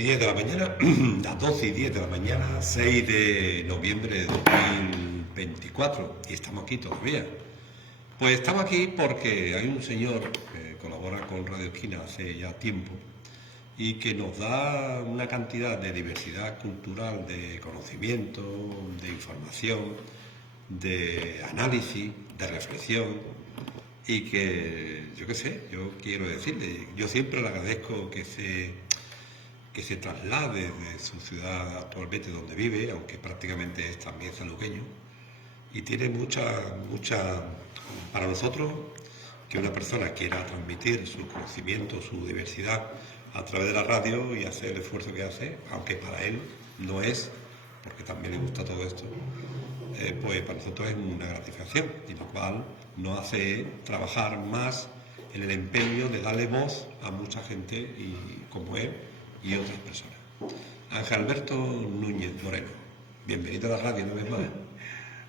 10 de la mañana, las 12 y 10 de la mañana, 6 de noviembre de 2024, y estamos aquí todavía. Pues estamos aquí porque hay un señor que colabora con Radio Esquina hace ya tiempo y que nos da una cantidad de diversidad cultural, de conocimiento, de información, de análisis, de reflexión, y que, yo qué sé, yo quiero decirle, yo siempre le agradezco que se traslade de su ciudad actualmente donde vive, aunque prácticamente es también saluqueño, y tiene mucha, para nosotros, que una persona quiera transmitir su conocimiento, su diversidad a través de la radio y hacer el esfuerzo que hace, aunque para él no es, porque también le gusta todo esto, pues para nosotros es una gratificación, y lo cual nos hace trabajar más en el empeño de darle voz a mucha gente y, como él y otras personas. Ángel Alberto Núñez Moreno, bienvenido a la radio una vez más.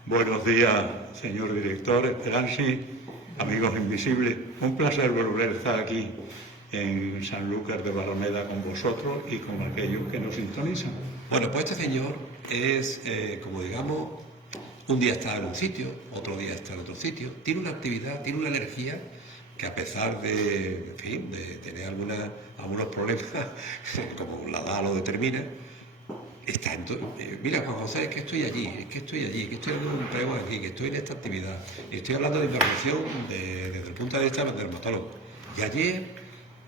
Buenos días, señor director Esperanzi, amigos invisibles. Un placer volver a estar aquí en Sanlúcar de Barrameda con vosotros y con aquellos que nos sintonizan. Bueno, pues este señor es, como digamos, un día está en un sitio, otro día está en otro sitio, tiene una actividad, tiene una energía que a pesar de, en fin, de tener algunos problemas, como la edad lo determina, está en mira, Juan José, es que estoy allí, es que estoy allí, que estoy haciendo un pregón aquí, que estoy en esta actividad, estoy hablando de información desde el punto de vista del dermatólogo. Y ayer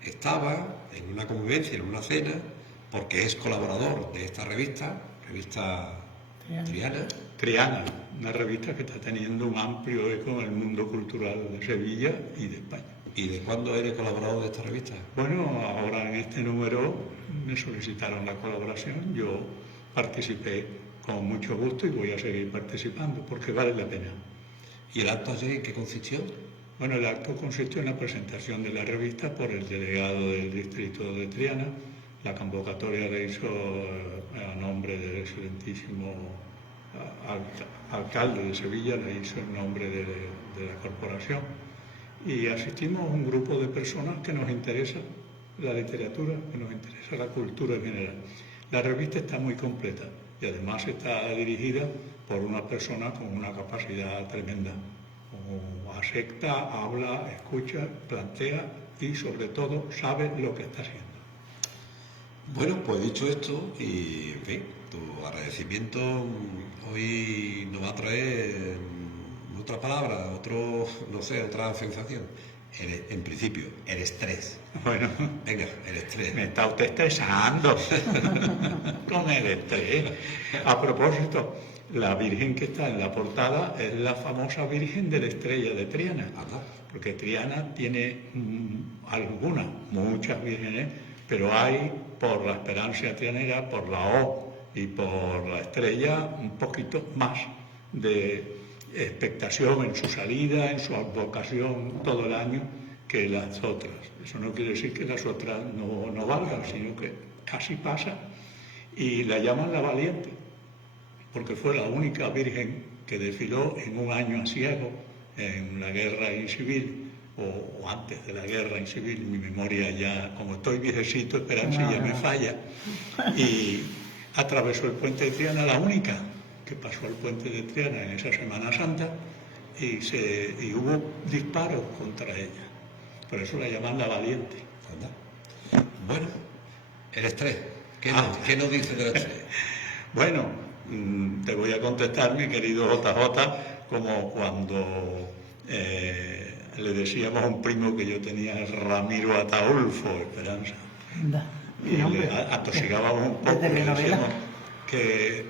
estaba en una convivencia, en una cena, porque es colaborador de esta revista Triana, una revista que está teniendo un amplio eco en el mundo cultural de Sevilla y de España. ¿Y de cuándo eres colaborador de esta revista? Bueno, ahora en este número me solicitaron la colaboración, yo participé con mucho gusto y voy a seguir participando porque vale la pena. ¿Y el acto ayer en qué consistió? Bueno, el acto consistió en la presentación de la revista por el delegado del distrito de Triana. La convocatoria la hizo a nombre del excelentísimo alcalde de Sevilla, la hizo en nombre de la corporación. Y asistimos un grupo de personas que nos interesa la literatura, que nos interesa la cultura en general. La revista está muy completa y además está dirigida por una persona con una capacidad tremenda. Como acepta, habla, escucha, plantea y sobre todo sabe lo que está haciendo. Bueno, pues dicho esto, y en fin, tu agradecimiento hoy nos va a traer otra palabra, otra sensación. En principio, el estrés. Bueno, venga, el estrés. Me está usted estresando con el estrés. A propósito, la Virgen que está en la portada es la famosa Virgen de la Estrella de Triana. Porque Triana tiene muchas vírgenes, pero hay por la Esperanza Trianera, por la O y por la Estrella, un poquito más de expectación en su salida, en su advocación todo el año que las otras. Eso no quiere decir que las otras no valgan, sino que casi pasa y la llaman la valiente, porque fue la única virgen que desfiló en un año asiago en la guerra civil o antes de la guerra civil. Mi memoria ya, como estoy viejecito, Esperanza ya me falla, y atravesó el puente de Triana, la única que pasó el puente de Triana en esa Semana Santa, y hubo disparos contra ella. Por eso la llaman la valiente. Bueno, el estrés. ¿Qué nos dice del estrés? Bueno, te voy a contestar, mi querido JJ, como cuando le decíamos a un primo que yo tenía, Ramiro Ataulfo, Esperanza. Y le atosigábamos un poco, le decíamos que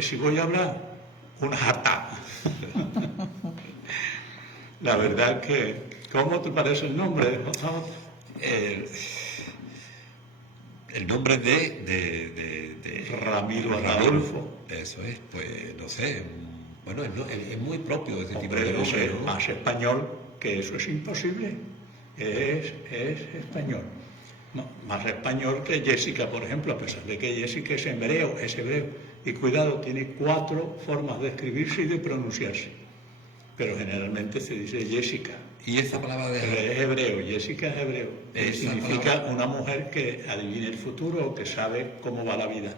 si voy a hablar, una jata. La verdad que, ¿cómo te parece el nombre? El nombre de Ramiro Ataulfo. Eso es, pues no sé, bueno, es muy propio de ese tipo de nombre, ¿no? Más español que eso es imposible, es español. No, más español que Jessica, por ejemplo, a pesar de que Jessica es hebreo, y cuidado, tiene 4 formas de escribirse y de pronunciarse, pero generalmente se dice Jessica, ¿Y esa palabra Pero de es hebreo, Jessica es hebreo. Esa Significa palabra- una mujer que adivina el futuro o que sabe cómo va la vida.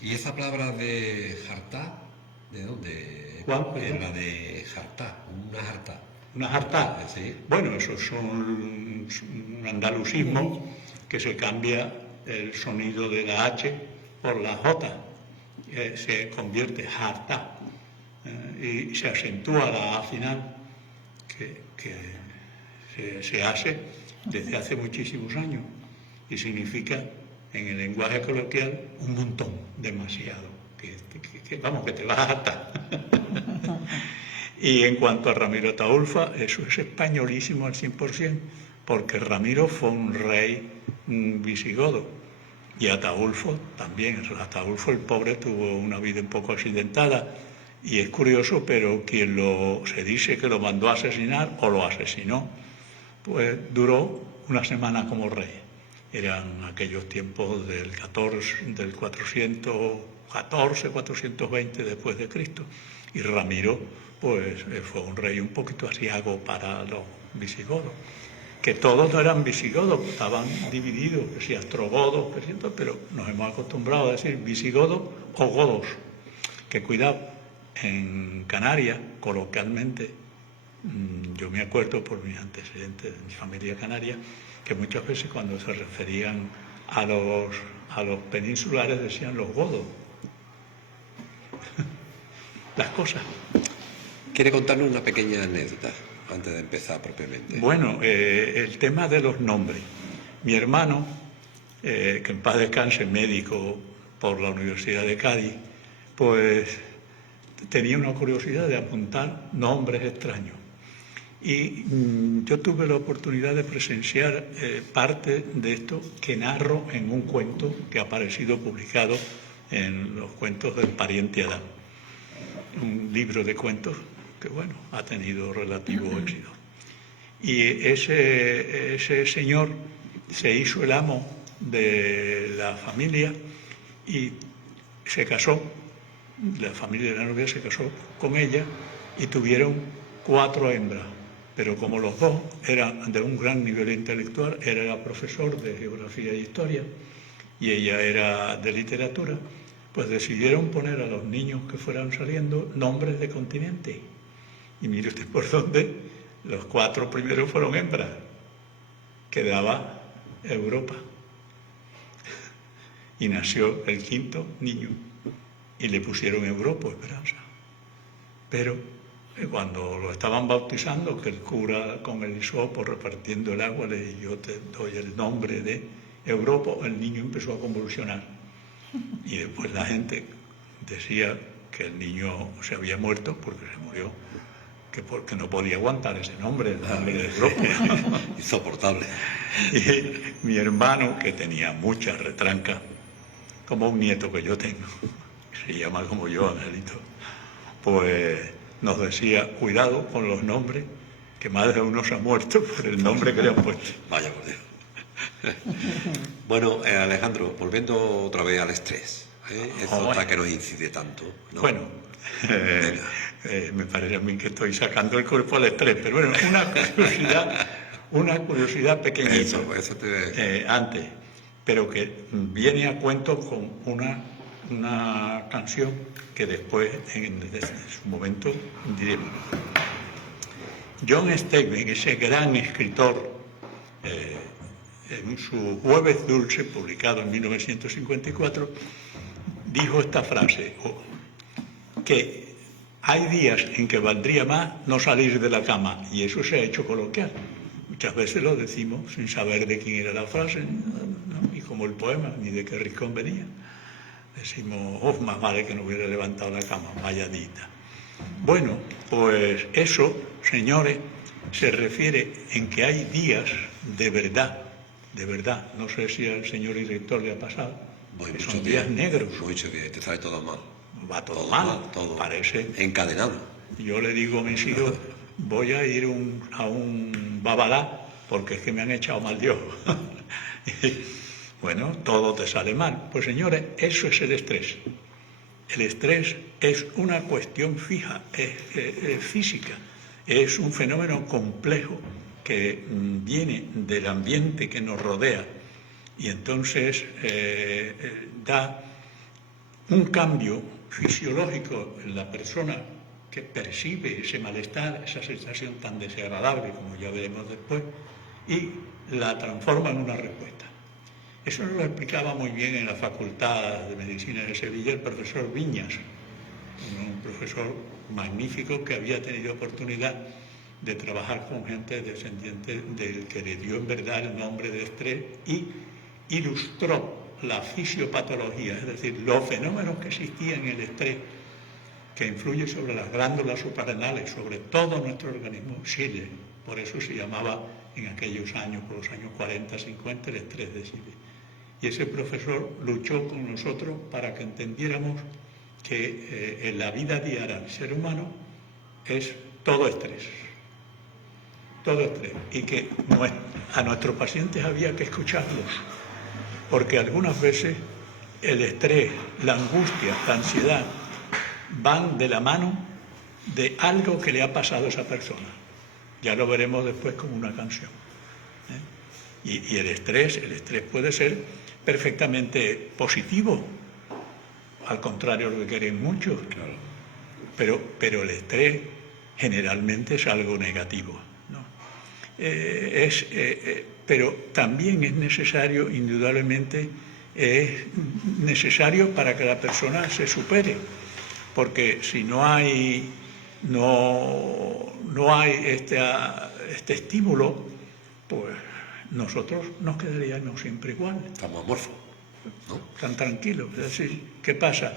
¿Y esa palabra de jartá? ¿De dónde? ¿Cuál, perdón? Es la de jartá, una jartá. Una jartá. Sí. Bueno, eso es un andalucismo que se cambia el sonido de la H por la J. Se convierte jartá. Y se acentúa la A final, que se hace desde hace muchísimos años. Y significa, en el lenguaje coloquial, un montón, demasiado. Vamos, que te vas a hartar. Y en cuanto a Ramiro Ataulfa, eso es españolísimo al 100%, porque Ramiro fue un rey visigodo. Y Ataulfo también. Ataulfo, el pobre, tuvo una vida un poco accidentada. Y es curioso, pero quien se dice que lo mandó a asesinar o lo asesinó, pues duró una semana como rey. Eran aquellos tiempos del 414, 420 después de Cristo. Y Ramiro, pues fue un rey un poquito asiago para los visigodos. Que todos no eran visigodos, estaban divididos, que si astrogodos, pero nos hemos acostumbrado a decir visigodos o godos. Que cuidado, en Canarias, coloquialmente, yo me acuerdo por mis antecedentes de mi familia canaria, que muchas veces cuando se referían a los peninsulares decían los godos. Las cosas. ¿Quiere contarnos una pequeña anécdota antes de empezar propiamente? Bueno, el tema de los nombres. Mi hermano, que en paz descanse, médico por la Universidad de Cádiz, pues tenía una curiosidad de apuntar nombres extraños. Y yo tuve la oportunidad de presenciar parte de esto que narro en un cuento que ha aparecido publicado en los cuentos del pariente Adán. Un libro de cuentos que, bueno, ha tenido relativo éxito. Y ese señor se hizo el amo de la familia y se casó. La familia de la novia se casó con ella y tuvieron 4 hembras. Pero como los dos eran de un gran nivel intelectual, él era profesor de geografía e historia y ella era de literatura, pues decidieron poner a los niños que fueran saliendo nombres de continente. Y mire usted por dónde, los 4 primeros fueron hembras, quedaba Europa. Y nació el 5.º niño y le pusieron Europa, Esperanza. Pero cuando lo estaban bautizando, que el cura con el hisopo repartiendo el agua le dijo: yo te doy el nombre de Europa, el niño empezó a convulsionar. Y después la gente decía que el niño se había muerto porque se murió, que porque no podía aguantar ese nombre, el nombre de Europa. Insoportable. Y mi hermano, que tenía mucha retranca, como un nieto que yo tengo, que se llama como yo, Angelito, pues nos decía: cuidado con los nombres, que más de uno se ha muerto por el nombre que le han puesto. Vaya por Dios. Bueno, Alejandro, volviendo otra vez al estrés, eso hasta que nos incide tanto, ¿no? Bueno, me parece a mí que estoy sacando el cuerpo al estrés, pero bueno, una curiosidad pequeñita. Eso te... antes, pero que viene a cuento con una canción que después, en su momento, diremos. John Steinbeck, ese gran escritor, en su Jueves Dulce, publicado en 1954, dijo esta frase, que hay días en que valdría más no salir de la cama, y eso se ha hecho coloquial. Muchas veces lo decimos sin saber de quién era la frase, ¿no? Ni como el poema, ni de qué rincón venía. Decimos: más vale que no hubiera levantado la cama, valladita. Bueno, pues eso, señores, se refiere en que hay días de verdad, no sé si al señor director le ha pasado, que son días negros. Muchos días, te sale todo mal. Va todo mal, todo parece. Encadenado. Yo le digo a mis hijos: voy a ir a un babalá porque es que me han echado mal Dios. Bueno, todo te sale mal. Pues señores, eso es el estrés. El estrés es una cuestión fija, es física, es un fenómeno complejo que viene del ambiente que nos rodea y entonces da un cambio fisiológico en la persona que percibe ese malestar, esa sensación tan desagradable, como ya veremos después, y la transforma en una respuesta. Eso nos lo explicaba muy bien en la Facultad de Medicina de Sevilla el profesor Viñas, un profesor magnífico que había tenido oportunidad de trabajar con gente descendiente del que le dio en verdad el nombre de estrés y ilustró la fisiopatología, es decir, los fenómenos que existían en el estrés, que influye sobre las glándulas suprarrenales, sobre todo nuestro organismo, Schiller. Por eso se llamaba en aquellos años, por los años 40, 50, el estrés de Schiller. Y ese profesor luchó con nosotros para que entendiéramos que en la vida diaria del ser humano es todo estrés, y que a nuestros pacientes había que escucharlos, porque algunas veces el estrés, la angustia, la ansiedad van de la mano de algo que le ha pasado a esa persona. Ya lo veremos después como una canción. Y el estrés puede ser perfectamente positivo, al contrario de lo que quieren muchos, claro. Pero el estrés generalmente es algo negativo, ¿no? Pero también es necesario, indudablemente, es necesario para que la persona se supere, porque si no hay este estímulo, pues nosotros nos quedaríamos siempre igual. Estamos amorfos, ¿no? Tan tranquilos. Es decir, ¿qué pasa?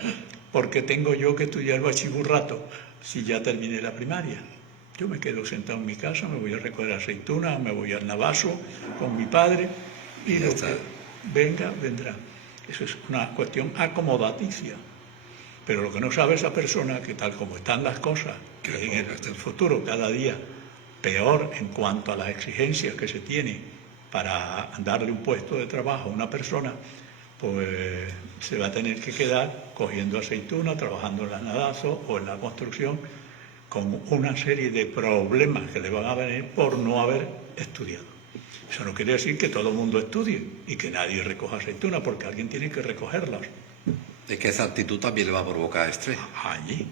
Porque tengo yo que estudiar bachillerato si ya terminé la primaria. Yo me quedo sentado en mi casa, me voy a recoger aceitunas, me voy al Navaso con mi padre y lo que venga, vendrá. Eso es una cuestión acomodaticia. Pero lo que no sabe esa persona, que tal como están las cosas, que en el futuro cada día peor en cuanto a las exigencias que se tiene para darle un puesto de trabajo a una persona, pues se va a tener que quedar cogiendo aceituna, trabajando en las nadazos o en la construcción, con una serie de problemas que le van a venir por no haber estudiado. Eso no quiere decir que todo el mundo estudie y que nadie recoja aceituna, porque alguien tiene que recogerlas. Es que esa actitud también le va a provocar estrés. Allí.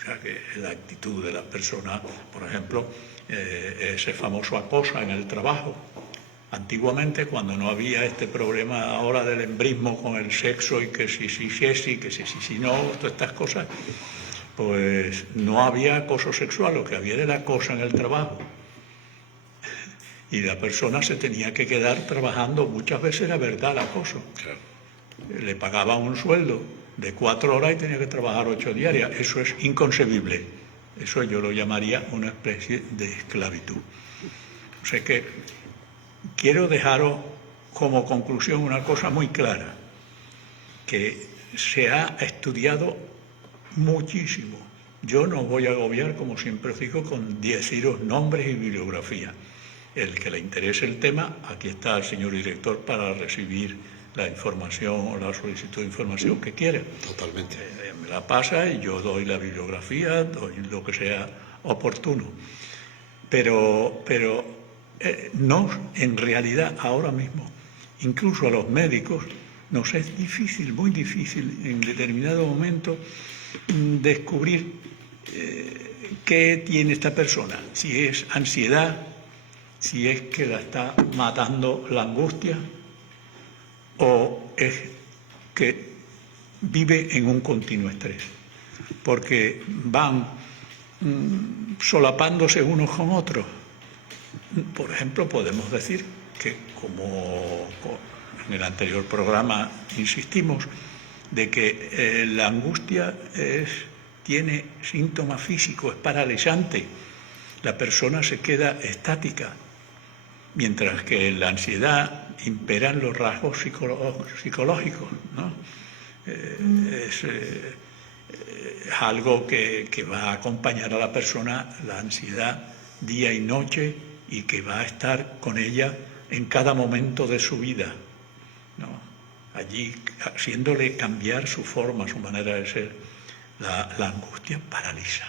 O sea, que la actitud de las personas, por ejemplo, ese famoso acoso en el trabajo. Antiguamente, cuando no había este problema ahora del embrismo con el sexo y que si que si no, todas estas cosas, pues no había acoso sexual, lo que había era acoso en el trabajo. Y la persona se tenía que quedar trabajando, muchas veces era verdad el acoso. Claro. Le pagaban un sueldo de 4 horas y tenía que trabajar 8 diarias. Eso es inconcebible. Eso yo lo llamaría una especie de esclavitud. O sea que quiero dejaros como conclusión una cosa muy clara, que se ha estudiado muchísimo. Yo no os voy a agobiar, como siempre os digo, con deciros nombres y bibliografía. El que le interese el tema, aquí está el señor director para recibir la información o la solicitud de información que quiera. Totalmente. Me la pasa y yo doy la bibliografía, doy lo que sea oportuno. Pero no, en realidad, ahora mismo, incluso a los médicos, nos es difícil, muy difícil, en determinado momento, descubrir qué tiene esta persona. Si es ansiedad, si es que la está matando la angustia, o es que vive en un continuo estrés, porque van solapándose unos con otros. Por ejemplo, podemos decir que, como en el anterior programa insistimos, de que la angustia tiene síntomas físicos, es paralizante, la persona se queda estática, mientras que en la ansiedad imperan los rasgos psicológicos, ¿no? Es algo que va a acompañar a la persona, la ansiedad, día y noche, y que va a estar con ella en cada momento de su vida, ¿no? Allí, haciéndole cambiar su forma, su manera de ser. La angustia paraliza.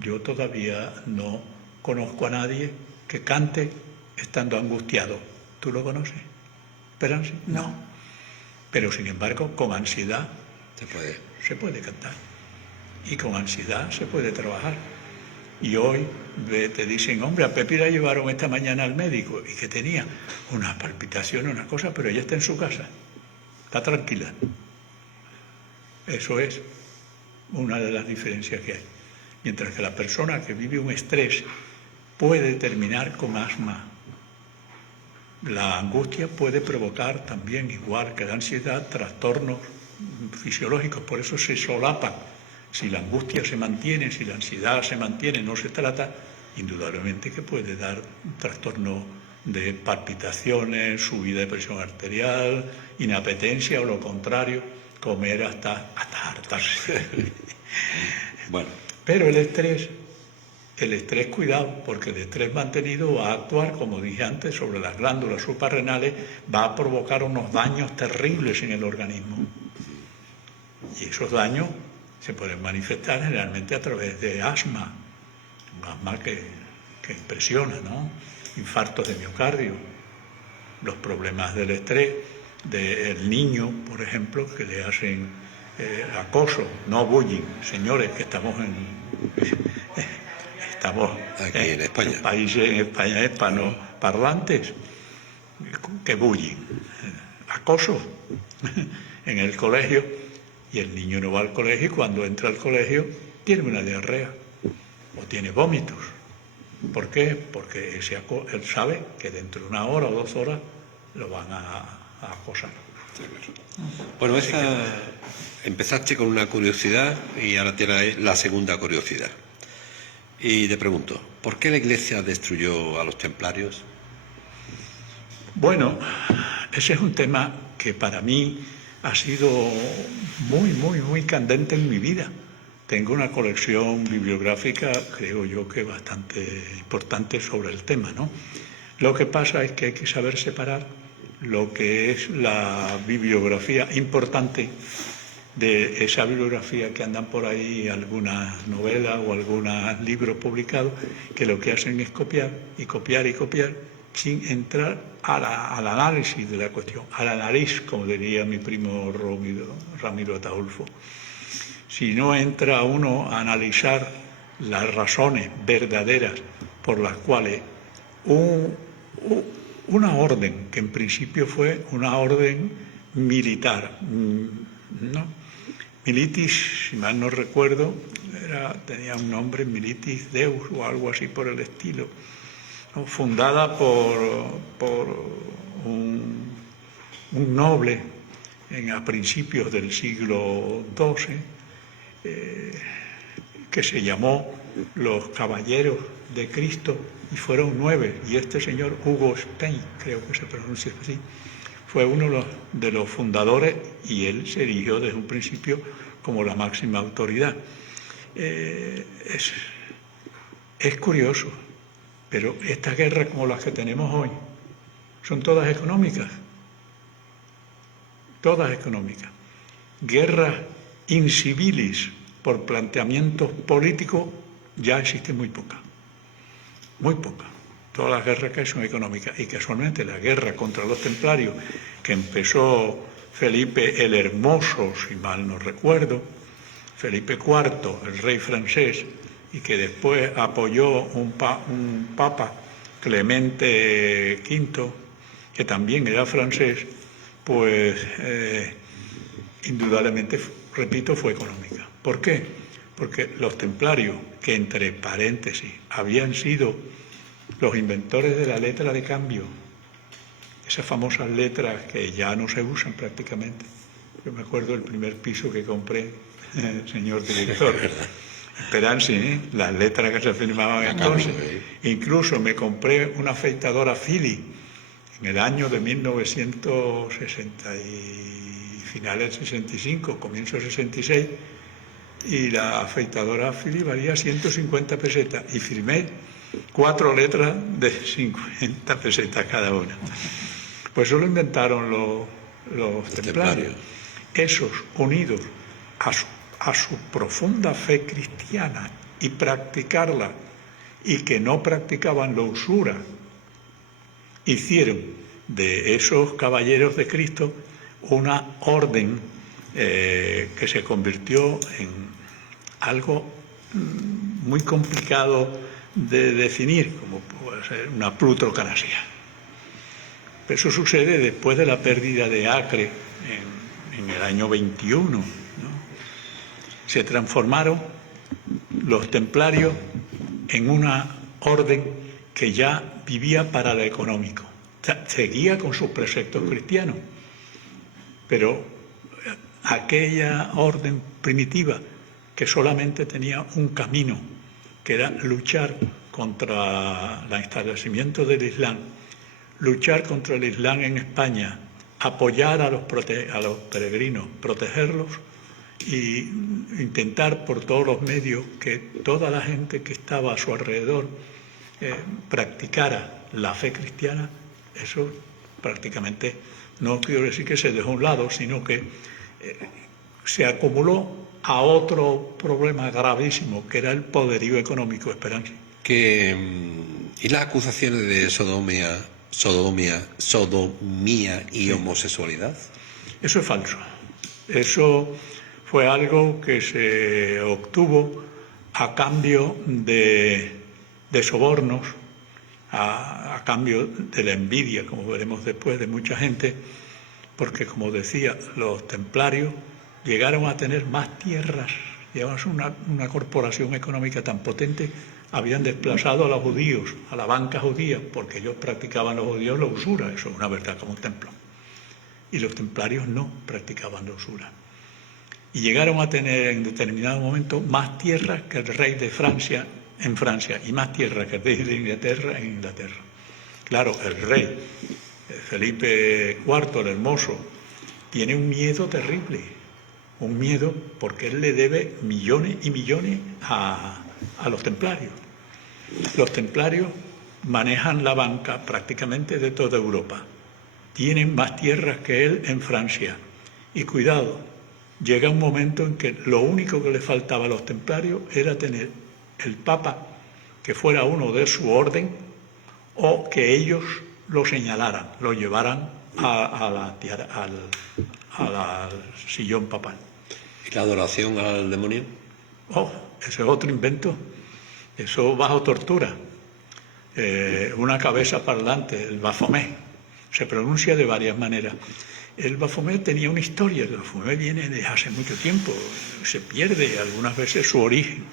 Yo todavía no conozco a nadie que cante estando angustiado. ¿Tú lo conoces, Esperanza? No. Pero sin embargo, con ansiedad se puede cantar. Y con ansiedad se puede trabajar. Y hoy te dicen, hombre, a Pepi la llevaron esta mañana al médico y que tenía unas palpitaciones, unas cosas, pero ella está en su casa, está tranquila. Eso es una de las diferencias que hay. Mientras que la persona que vive un estrés puede terminar con asma. La angustia puede provocar también, igual que la ansiedad, trastornos fisiológicos, por eso se solapan. Si la angustia se mantiene, si la ansiedad se mantiene, no se trata, indudablemente que puede dar un trastorno de palpitaciones, subida de presión arterial, inapetencia o lo contrario, comer hasta hartarse. Bueno, Pero el estrés, cuidado, porque el estrés mantenido va a actuar, como dije antes, sobre las glándulas suprarrenales, va a provocar unos daños terribles en el organismo. Y esos daños se pueden manifestar generalmente a través de asma, un asma que impresiona, ¿no? Infartos de miocardio, los problemas del estrés, del niño, por ejemplo, que le hacen acoso, no bullying. Señores, que estamos aquí en España. En países en España hispanoparlantes, que bullying, acoso en el colegio. Y el niño no va al colegio y cuando entra al colegio tiene una diarrea o tiene vómitos. ¿Por qué? Porque él sabe que dentro de 1 hora o 2 horas lo van a acosar. Bueno, empezaste con una curiosidad y ahora tienes la segunda curiosidad. Y te pregunto, ¿por qué la Iglesia destruyó a los templarios? Bueno, ese es un tema que para mí ha sido muy candente en mi vida. Tengo una colección bibliográfica, creo yo que bastante importante sobre el tema, ¿no? Lo que pasa es que hay que saber separar lo que es la bibliografía importante de esa bibliografía que andan por ahí, algunas novelas o algunos libros publicados, que lo que hacen es copiar y copiar y copiar, sin entrar al análisis de la cuestión, a la nariz, como diría mi primo Ramiro Ataulfo. Si no entra uno a analizar las razones verdaderas por las cuales una orden, que en principio fue una orden militar, ¿no? Militis, si mal no recuerdo, tenía un nombre, Militis Deus o algo así por el estilo, ¿no? Fundada por un noble a principios del siglo XII, que se llamó los Caballeros de Cristo, y fueron 9, y este señor Hugo Spain, creo que se pronuncia así, fue uno de los fundadores, y él se erigió desde un principio como la máxima autoridad. Es curioso, pero estas guerras como las que tenemos hoy son todas económicas. Guerras incivilis por planteamientos políticos ya existen muy pocas. Todas las guerras que hay son económicas, y casualmente la guerra contra los templarios, que empezó Felipe el Hermoso, si mal no recuerdo, Felipe IV, el rey francés, y que después apoyó un papa, Clemente V, que también era francés, pues indudablemente, repito, fue económica. ¿Por qué? Porque los templarios, que entre paréntesis habían sido los inventores de la letra de cambio, esas famosas letras que ya no se usan prácticamente. Yo me acuerdo del primer piso que compré, señor director, Esperanza, las letras que se firmaban entonces. Incluso me compré una afeitadora Philips en el año de 1960 y finales del 65, comienzo del 66, y la afeitadora Philips valía 150 pesetas y firmé 4 letras de 50 pesetas cada una. Pues eso lo inventaron los templarios. Esos, unidos a su profunda fe cristiana y practicarla, y que no practicaban la usura. Hicieron de esos caballeros de Cristo una orden que se convirtió en algo muy complicado de definir, como puede ser una plutocracia. Eso sucede después de la pérdida de Acre en el año 21, ¿no? Se transformaron los templarios en una orden que ya vivía para lo económico. O sea, seguía con sus preceptos cristianos, pero aquella orden primitiva que solamente tenía un camino, que era luchar contra el establecimiento del Islam, luchar contra el Islam en España, apoyar a los peregrinos, protegerlos y intentar por todos los medios que toda la gente que estaba a su alrededor practicara la fe cristiana. Eso prácticamente, no quiero decir que se dejó a un lado, sino que se acumuló a otro problema gravísimo, que era el poderío económico, Esperanza. ¿Y las acusaciones de sodomía y homosexualidad? Eso es falso. Eso fue algo que se obtuvo a cambio de sobornos, a cambio de la envidia, como veremos después, de mucha gente, porque, como decía, los templarios llegaron a tener más tierras, una corporación económica tan potente, habían desplazado a los judíos, a la banca judía, porque ellos practicaban los judíos la usura, eso es una verdad como un templo. Y los templarios no practicaban la usura. Y llegaron a tener en determinado momento más tierras que el rey de Francia en Francia y más tierras que el rey de Inglaterra en Inglaterra. Claro, el rey Felipe IV, el Hermoso, tiene un miedo terrible, un miedo porque él le debe millones y millones a los templarios. Los templarios manejan la banca prácticamente de toda Europa. Tienen más tierras que él en Francia. Y cuidado, llega un momento en que lo único que le faltaba a los templarios era tener el Papa que fuera uno de su orden o que ellos lo señalaran, lo llevaran al sillón papal. ¿Y la adoración al demonio? Oh, ese es otro invento. Eso bajo tortura. Una cabeza parlante, el Baphomet, se pronuncia de varias maneras. El Baphomet tenía una historia, el Baphomet viene de hace mucho tiempo, se pierde algunas veces su origen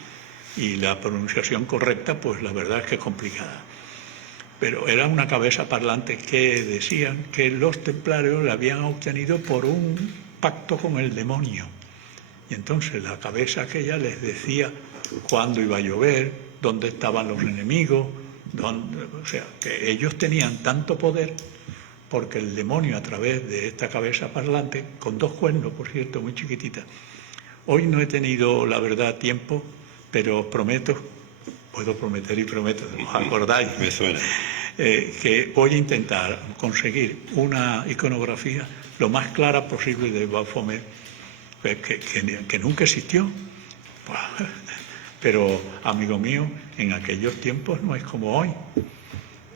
y la pronunciación correcta, pues la verdad es que es complicada. Pero era una cabeza parlante que decían que los templarios la habían obtenido por un pacto con el demonio. Y entonces la cabeza aquella les decía cuándo iba a llover, dónde estaban los enemigos, o sea, que ellos tenían tanto poder porque el demonio, a través de esta cabeza parlante, con 2 cuernos, por cierto, muy chiquititas. Hoy no he tenido, la verdad, tiempo, pero prometo, puedo prometer y prometo, ¿os acordáis? Me suena. Que voy a intentar conseguir una iconografía lo más clara posible de Baphomet, que nunca existió. Pero, amigo mío, en aquellos tiempos no es como hoy,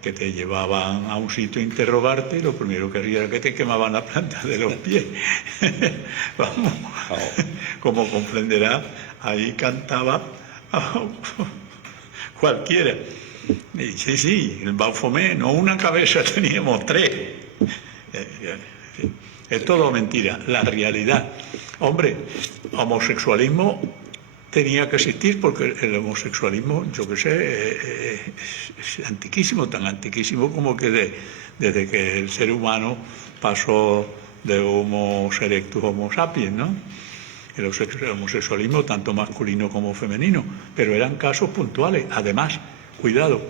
que te llevaban a un sitio a interrogarte y lo primero que haría era que te quemaban la planta de los pies. Vamos, como comprenderás, ahí cantaba cualquiera. Y sí, el Baphomet, no una cabeza, teníamos 3. Es todo mentira, la realidad. Hombre, homosexualismo tenía que existir porque el homosexualismo, yo qué sé, es antiquísimo, tan antiquísimo como que desde que el ser humano pasó de Homo erectus a Homo sapiens, ¿no? El homosexualismo tanto masculino como femenino, pero eran casos puntuales. Además, cuidado,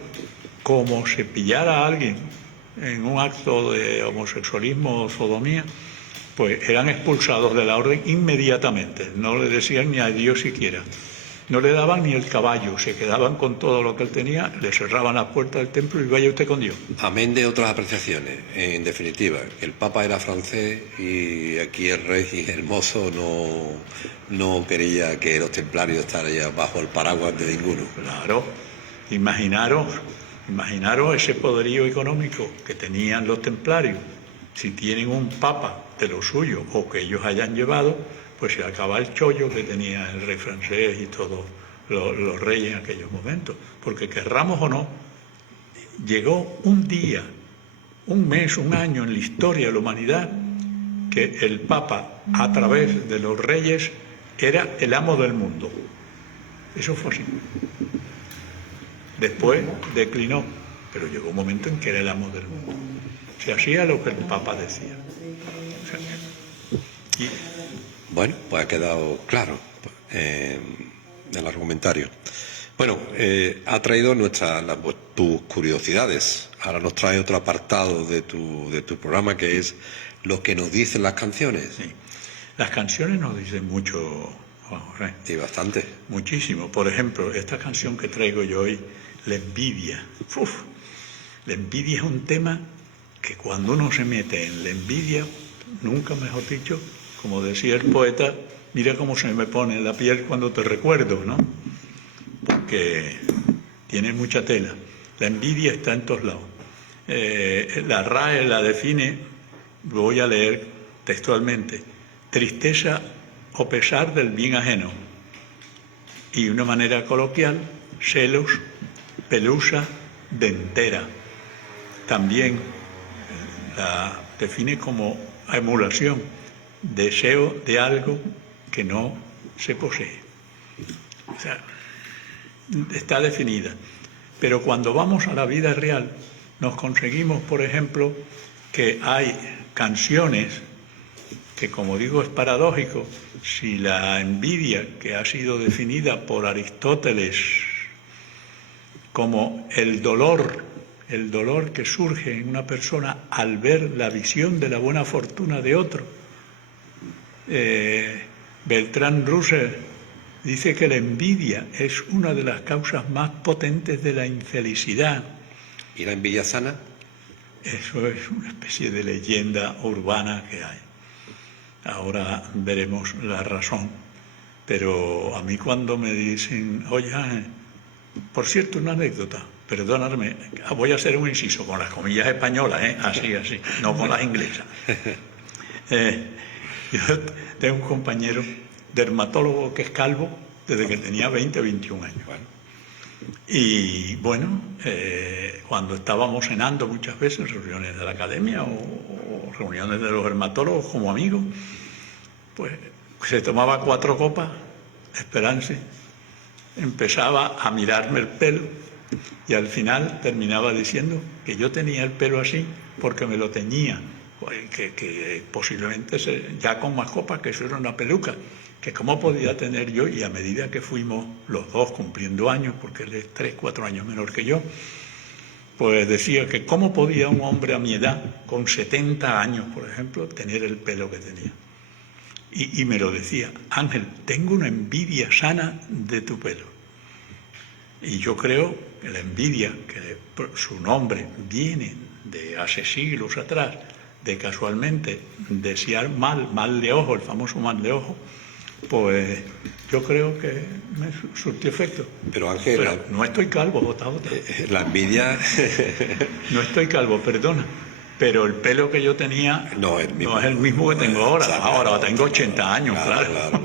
como se pillara a alguien en un acto de homosexualismo o sodomía, pues eran expulsados de la orden inmediatamente, no le decían ni adiós siquiera, no le daban ni el caballo, se quedaban con todo lo que él tenía, le cerraban la puerta del templo y vaya usted con Dios. Amén de otras apreciaciones, en definitiva, que el Papa era francés y aquí el rey y el mozo no quería que los templarios estaran bajo el paraguas de ninguno. Claro, Imaginaros ese poderío económico que tenían los templarios. Si tienen un papa de lo suyo o que ellos hayan llevado, pues se acaba el chollo que tenía el rey francés y todos los reyes en aquellos momentos. Porque querramos o no, llegó un día, un mes, un año en la historia de la humanidad que el papa, a través de los reyes, era el amo del mundo. Eso fue así. Después declinó, pero llegó un momento en que era el amo del mundo. Se hacía lo que el Papa decía. Bueno, pues ha quedado claro el argumentario. Bueno, ha traído tus curiosidades. Ahora nos trae otro apartado de tu programa, que es lo que nos dicen las canciones. Sí. Las canciones nos dicen mucho, Juan José. Sí, bastante. Muchísimo. Por ejemplo, esta canción que traigo yo hoy, La envidia. Uf, la envidia es un tema que cuando uno se mete en la envidia, nunca mejor dicho, como decía el poeta, mira cómo se me pone la piel cuando te recuerdo, ¿no? Porque tiene mucha tela. La envidia está en todos lados. La RAE la define, lo voy a leer textualmente: tristeza o pesar del bien ajeno. Y de una manera coloquial, celos, pelusa, dentera. También la define como emulación, deseo de algo que no se posee. O sea, está definida. Pero cuando vamos a la vida real, nos conseguimos, por ejemplo, que hay canciones que, como digo, es paradójico. Si la envidia, que ha sido definida por Aristóteles como el dolor que surge en una persona al ver la visión de la buena fortuna de otro, Bertrand Russell dice que la envidia es una de las causas más potentes de la infelicidad. ¿Y la envidia sana? Eso es una especie de leyenda urbana que hay. Ahora veremos la razón. Pero a mí cuando me dicen, oye, por cierto, una anécdota, perdóname, voy a hacer un inciso con las comillas españolas, así, no con las inglesas. Yo tengo un compañero dermatólogo que es calvo desde que tenía 20 o 21 años. Y bueno, cuando estábamos cenando muchas veces, reuniones de la academia o reuniones de los dermatólogos como amigos, pues se tomaba 4 copas, esperanse, empezaba a mirarme el pelo y al final terminaba diciendo que yo tenía el pelo así porque me lo teñía, que posiblemente ya con más copas, que eso era una peluca, que cómo podía tener yo. Y a medida que fuimos los dos cumpliendo años, porque él es 3, 4 años menor que yo, pues decía que cómo podía un hombre a mi edad, con 70 años por ejemplo, tener el pelo que tenía. Y me lo decía: Ángel, tengo una envidia sana de tu pelo. Y yo creo que la envidia, que su nombre viene de hace siglos atrás, de casualmente desear mal de ojo, el famoso mal de ojo, pues yo creo que me surtió efecto. Pero Ángel, pero no estoy calvo, bota. La envidia... No estoy calvo, perdona. Pero el pelo que yo tenía no es el mismo que tengo ahora. Claro, ahora tengo 80 años, claro.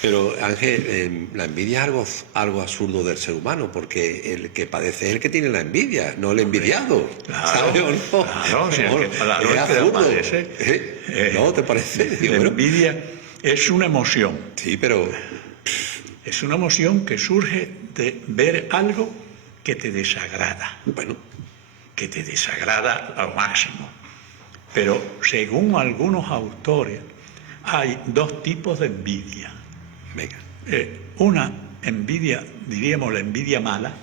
Pero Ángel, la envidia es algo absurdo del ser humano, porque el que padece es el que tiene la envidia, no el envidiado. Claro, ¿Sabes o no? Claro, si el que es absurdo. padece. ¿No te parece? La envidia es una emoción. Sí, pero... Es una emoción que surge de ver algo que te desagrada. Bueno. Que te desagrada al máximo. Pero según algunos autores, hay 2 tipos de envidia. Venga. Una envidia, diríamos la envidia mala,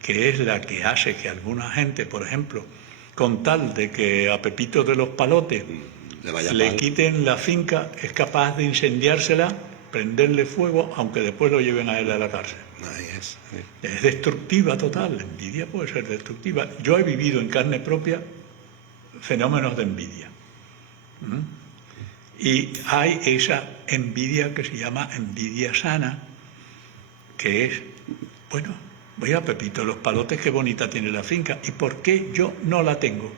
que es la que hace que alguna gente, por ejemplo, con tal de que a Pepito de los Palotes le quiten la finca, es capaz de incendiársela, prenderle fuego, aunque después lo lleven a él a la cárcel. Es destructiva total, la envidia puede ser destructiva. Yo he vivido en carne propia fenómenos de envidia. Y hay esa envidia que se llama envidia sana, que es, bueno, Oiga, Pepito, los palotes, qué bonita tiene la finca. ¿Y por qué yo no la tengo?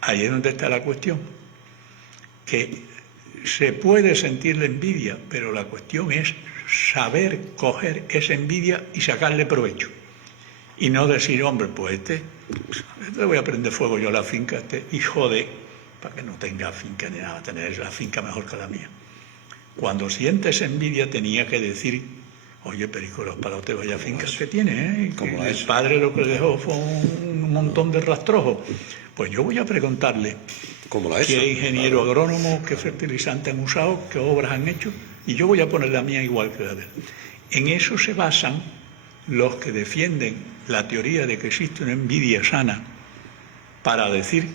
Ahí es donde está la cuestión. Que se puede sentir la envidia, pero la cuestión es saber coger esa envidia y sacarle provecho. Y no decir, hombre, pues le voy a prender fuego yo a la finca, hijo de, para que no tenga finca ni nada, tener la finca mejor que la mía. Cuando sientes envidia tenía que decir, oye, Perico, los palotes, vaya fincas que tiene, ¿Cómo que es? el padre lo que le dejó fue un montón de rastrojos. Pues yo voy a preguntarle ¿Cómo lo ha hecho? qué ingeniero agrónomo, qué fertilizante han usado, qué obras han hecho, y yo voy a poner la mía igual que la de él. En eso se basan los que defienden la teoría de que existe una envidia sana para decir,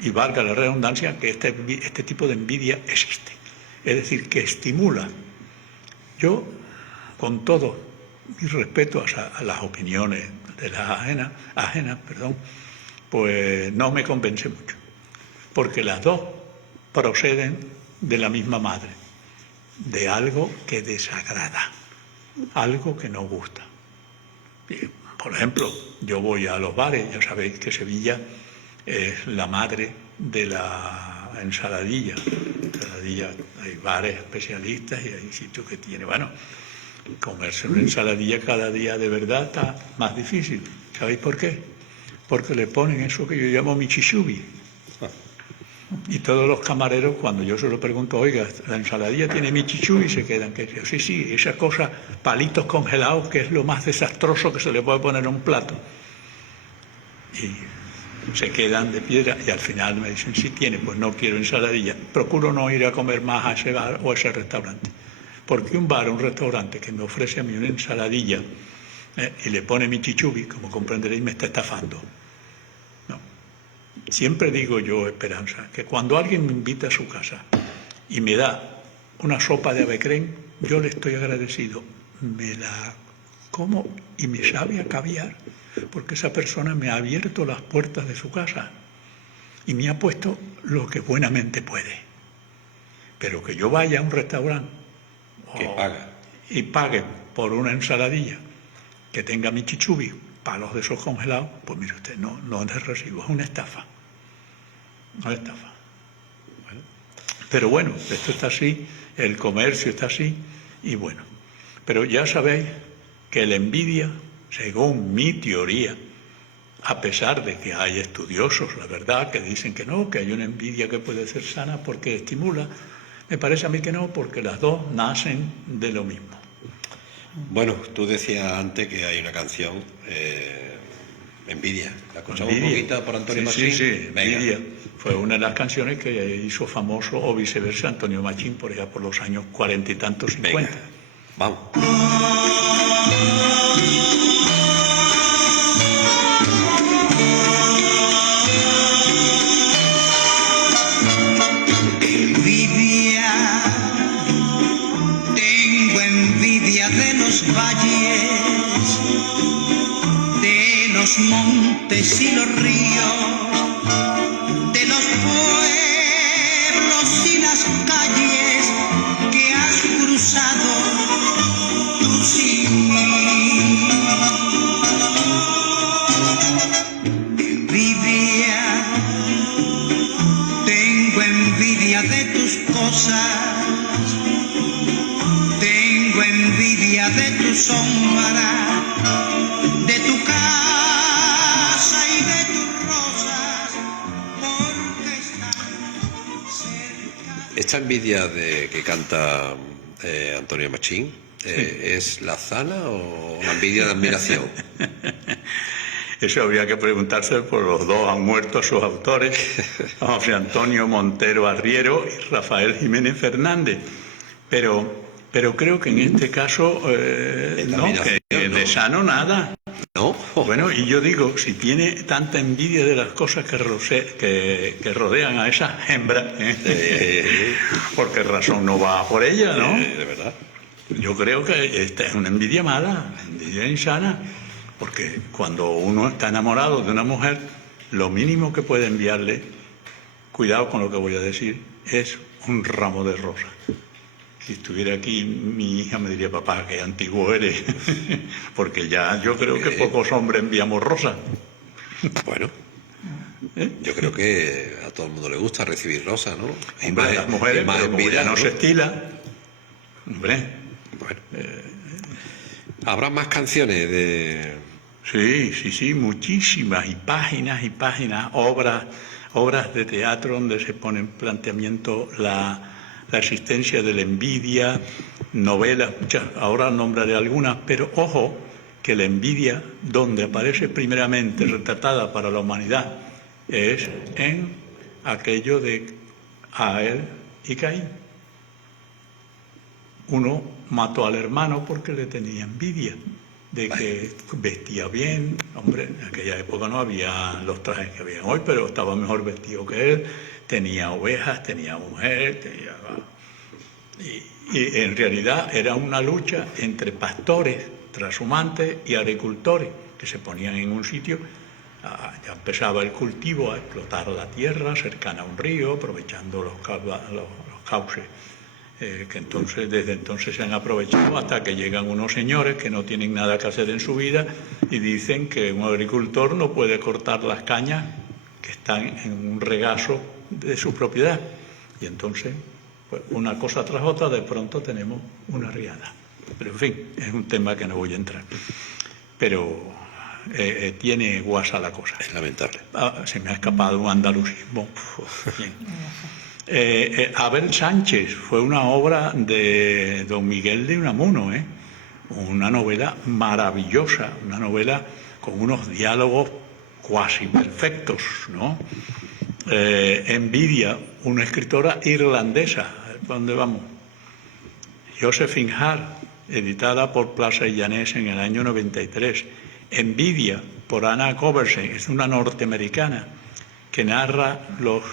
y valga la redundancia, que este tipo de envidia existe. Es decir, que estimula. Yo, con todo mi respeto a las opiniones de las ajenas, pues no me convence mucho, porque las dos proceden de la misma madre, de algo que desagrada, algo que no gusta. Bien, por ejemplo, yo voy a los bares, ya sabéis que Sevilla es la madre de la ensaladilla. Hay bares especialistas y hay sitios que tienen, bueno, comerse una ensaladilla cada día de verdad está más difícil. ¿Sabéis por qué? Porque le ponen eso que yo llamo michichubi. Y todos los camareros, cuando yo se lo pregunto, oiga, la ensaladilla tiene michichubi, se quedan que sí, esa cosa, palitos congelados, que es lo más desastroso que se le puede poner a un plato. Y se quedan de piedra y al final me dicen, sí tiene, pues no quiero ensaladilla. Procuro no ir a comer más a ese bar o a ese restaurante. Porque un bar o un restaurante que me ofrece a mí una ensaladilla y le pone michichubi, como comprenderéis, me está estafando. No. Siempre digo yo, Esperanza, que cuando alguien me invita a su casa y me da una sopa de avecrén, yo le estoy agradecido. Me la como y me sabe a caviar, porque esa persona me ha abierto las puertas de su casa y me ha puesto lo que buenamente puede. Pero que yo vaya a un restaurante Que paga. y pague por una ensaladilla que tenga michichubi, palos de esos congelados, pues mire usted, no es de recibo, es una estafa. Una estafa. Bueno. Pero bueno, esto está así, el comercio está así, y bueno. Pero ya sabéis que la envidia, según mi teoría, a pesar de que hay estudiosos, la verdad, que dicen que no, que hay una envidia que puede ser sana porque estimula, me parece a mí que no, porque las dos nacen de lo mismo. Bueno, tú decías antes que hay una canción, Envidia. ¿La escuchamos un poquito por Antonio Machín? Sí, Venga. Envidia. Fue una de las canciones que hizo famoso, o viceversa, Antonio Machín, por allá por los años 40 y tantos, 50. Venga, vamos. Tengo envidia de los valles, de los montes y los ríos, de los pueblos y las calles que has cruzado tú sin mí. Envidia, tengo envidia de tus cosas. Tengo envidia de tu sombra, de tu casa y de tus rosas, porque están cerca. Esta envidia que canta Antonio Machín, ¿es la sana o la envidia de admiración? Eso habría que preguntarse por los dos han muerto sus autores, José Antonio Montero Arriero y Rafael Jiménez Fernández. Pero creo que en este caso, no, que de sano nada. ¿No? Bueno, y yo digo, si tiene tanta envidia de las cosas que rodean a esas hembras, ¿por qué razón no va por ella, no? De verdad. Yo creo que esta es una envidia mala, envidia insana, porque cuando uno está enamorado de una mujer, lo mínimo que puede enviarle, cuidado con lo que voy a decir, es un ramo de rosas. Si estuviera aquí mi hija me diría, papá, qué antiguo eres, porque ya yo creo que pocos hombres enviamos rosas. Bueno, yo creo que a todo el mundo le gusta recibir rosas, ¿no? Y Hombre, las mujeres, y más pero en como vida, ya no se estila, hombre, Bueno. Habrá más canciones de... sí, muchísimas, y páginas, obras de teatro donde se pone en planteamiento la existencia de la envidia, novelas, muchas, ahora nombraré algunas, pero ojo, que la envidia, donde aparece primeramente retratada para la humanidad, es en aquello de Abel y Caín. Uno mató al hermano porque le tenía envidia de que vestía bien. Hombre, en aquella época no había los trajes que había hoy, pero estaba mejor vestido que él, tenía ovejas, tenía mujer, y en realidad era una lucha entre pastores, trashumantes y agricultores que se ponían en un sitio. Ya empezaba el cultivo a explotar la tierra cercana a un río, aprovechando los cauces. Que desde entonces se han aprovechado hasta que llegan unos señores que no tienen nada que hacer en su vida y dicen que un agricultor no puede cortar las cañas que están en un regazo de su propiedad. Y entonces, pues una cosa tras otra, de pronto tenemos una riada. Pero en fin, es un tema que no voy a entrar. Pero tiene guasa la cosa. Es lamentable. Se me ha escapado un andalusismo. Bien. Abel Sánchez fue una obra de don Miguel de Unamuno, una novela maravillosa, una novela con unos diálogos cuasi perfectos, ¿no? Envidia, una escritora irlandesa, ¿para dónde vamos? Josephine Hart, editada por Plaza y Llanés en el año 93. Envidia, por Anna Coversen, es una norteamericana que narra los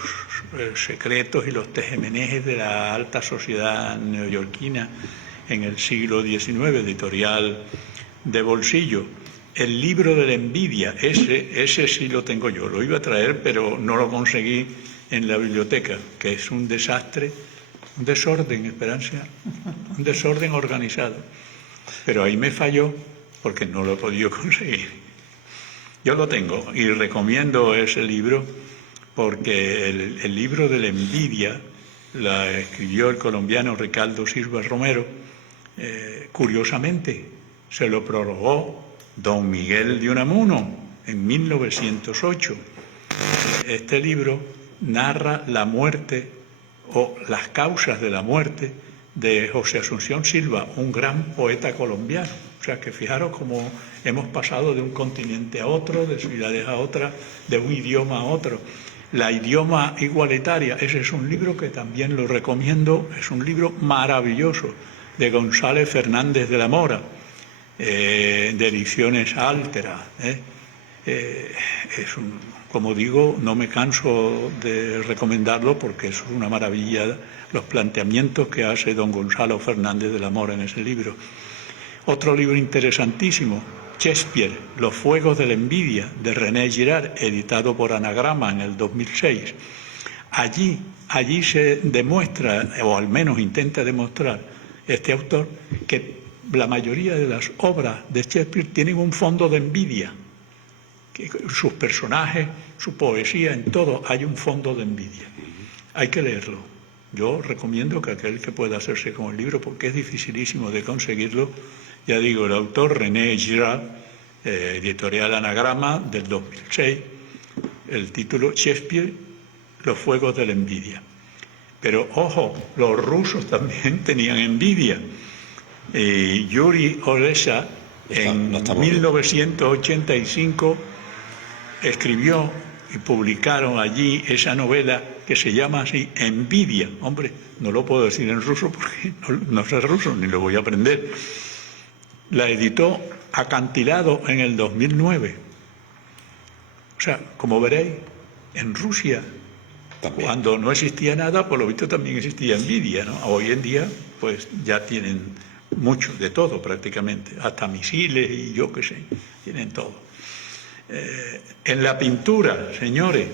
secretos y los tejemenejes de la alta sociedad neoyorquina en el siglo XIX, editorial de bolsillo. El libro de la envidia, ese sí lo tengo yo, lo iba a traer, pero no lo conseguí en la biblioteca, que es un desastre, un desorden, Esperanza, un desorden organizado. Pero ahí me falló porque no lo he podido conseguir. Yo lo tengo y recomiendo ese libro porque el libro de la envidia la escribió el colombiano Ricardo Silva Romero. Curiosamente, se lo prorrogó don Miguel de Unamuno en 1908. Este libro narra la muerte o las causas de la muerte de José Asunción Silva, un gran poeta colombiano. O sea que fijaros cómo hemos pasado de un continente a otro, de ciudades a otras, de un idioma a otro. La idioma igualitaria, ese es un libro que también lo recomiendo, es un libro maravilloso de González Fernández de la Mora, de Ediciones Altera. Como digo, no me canso de recomendarlo porque es una maravilla los planteamientos que hace don Gonzalo Fernández de la Mora en ese libro. Otro libro interesantísimo, Shakespeare, Los fuegos de la envidia, de René Girard, editado por Anagrama en el 2006. Allí se demuestra, o al menos intenta demostrar este autor, que la mayoría de las obras de Shakespeare tienen un fondo de envidia. Que sus personajes, su poesía, en todo hay un fondo de envidia. Hay que leerlo. Yo recomiendo que aquel que pueda hacerse con el libro, porque es dificilísimo de conseguirlo, ya digo, el autor René Girard, editorial Anagrama del 2006, el título Shakespeare, Los fuegos de la envidia. Pero ojo, los rusos también tenían envidia. Yuri Olesha en 1985 escribió y publicaron allí esa novela que se llama así, Envidia. Hombre, no lo puedo decir en ruso porque no sé ruso, ni lo voy a aprender. La editó Acantilado en el 2009. O sea, como veréis, en Rusia, también, cuando no existía nada, por lo visto también existía envidia, ¿no? Hoy en día, pues ya tienen mucho, de todo prácticamente, hasta misiles y yo qué sé, tienen todo. En la pintura, señores,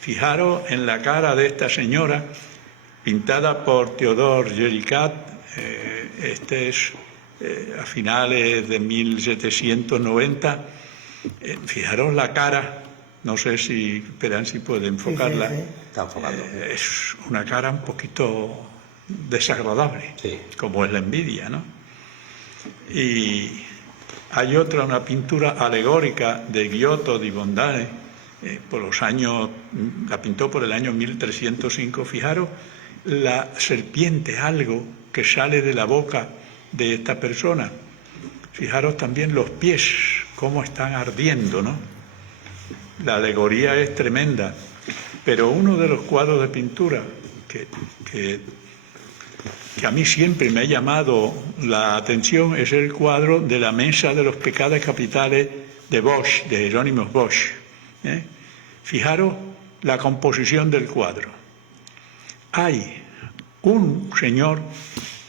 fijaros en la cara de esta señora, pintada por Theodore Géricault Este es a finales de 1790. Fijaros la cara, no sé si Peransi puede enfocarla. Sí. Está enfocando. Es una cara un poquito desagradable, Sí. como es la envidia, ¿no? Y hay otra, una pintura alegórica de Giotto di Bondone, la pintó por el año 1305. Fijaros la serpiente, algo que sale de la boca de esta persona. Fijaros también los pies, cómo están ardiendo, ¿no? La alegoría es tremenda, pero uno de los cuadros de pintura que a mí siempre me ha llamado la atención es el cuadro de la Mesa de los Pecados Capitales de Bosch, de Jerónimo Bosch. Fijaros la composición del cuadro. Hay un señor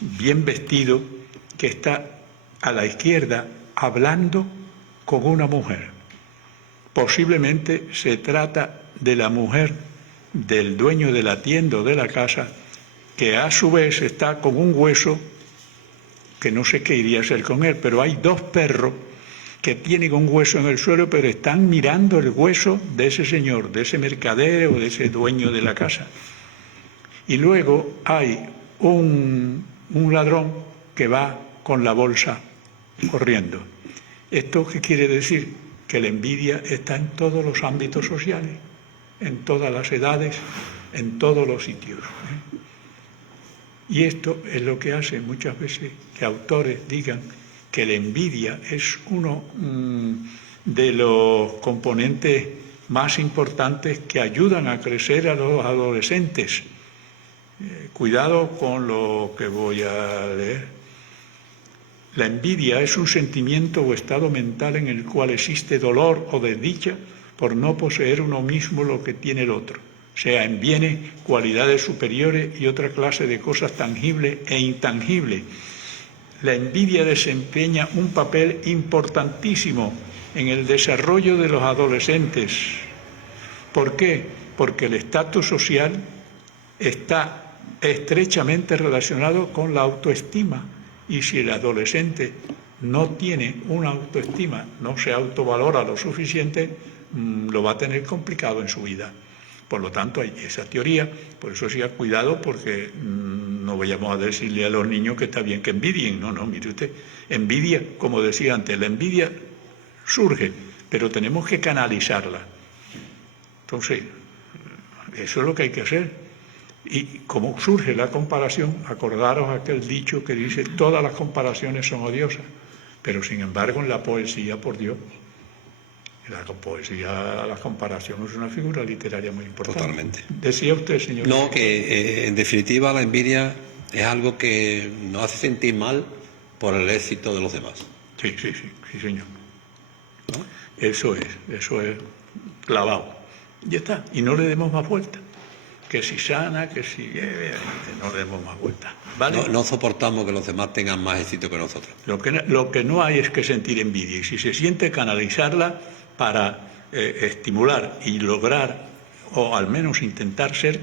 bien vestido que está a la izquierda hablando con una mujer. Posiblemente se trata de la mujer del dueño de la tienda o de la casa, que a su vez está con un hueso que no sé qué iría a hacer con él, pero hay dos perros que tienen un hueso en el suelo, pero están mirando el hueso de ese señor, de ese mercader o de ese dueño de la casa. Y luego hay un ladrón que va con la bolsa corriendo. ¿Esto qué quiere decir? Que la envidia está en todos los ámbitos sociales, en todas las edades, en todos los sitios. Y esto es lo que hace muchas veces que autores digan que la envidia es uno de los componentes más importantes que ayudan a crecer a los adolescentes. Cuidado con lo que voy a leer. La envidia es un sentimiento o estado mental en el cual existe dolor o desdicha por no poseer uno mismo lo que tiene el otro, sea en bienes, cualidades superiores y otra clase de cosas tangibles e intangibles. La envidia desempeña un papel importantísimo en el desarrollo de los adolescentes. ¿Por qué? Porque el estatus social está estrechamente relacionado con la autoestima. Y si el adolescente no tiene una autoestima, no se autovalora lo suficiente, lo va a tener complicado en su vida. Por lo tanto, hay esa teoría, por eso sí, cuidado, porque no vayamos a decirle a los niños que está bien que envidien. No, mire usted, envidia, como decía antes, la envidia surge, pero tenemos que canalizarla. Entonces, eso es lo que hay que hacer. Y como surge la comparación, acordaros aquel dicho que dice: todas las comparaciones son odiosas, pero sin embargo en la poesía, por Dios, en la poesía la comparación es una figura literaria muy importante. Totalmente. Decía usted, señor. No, que en definitiva la envidia es algo que nos hace sentir mal por el éxito de los demás. Sí, señor. ¿No? Eso es clavado. Ya está, y no le demos más vuelta. Que si sana, que si... no le demos más vueltas, ¿vale? No soportamos que los demás tengan más éxito que nosotros. Lo que no hay es que sentir envidia, y si se siente, canalizarla para estimular y lograr, o al menos intentar ser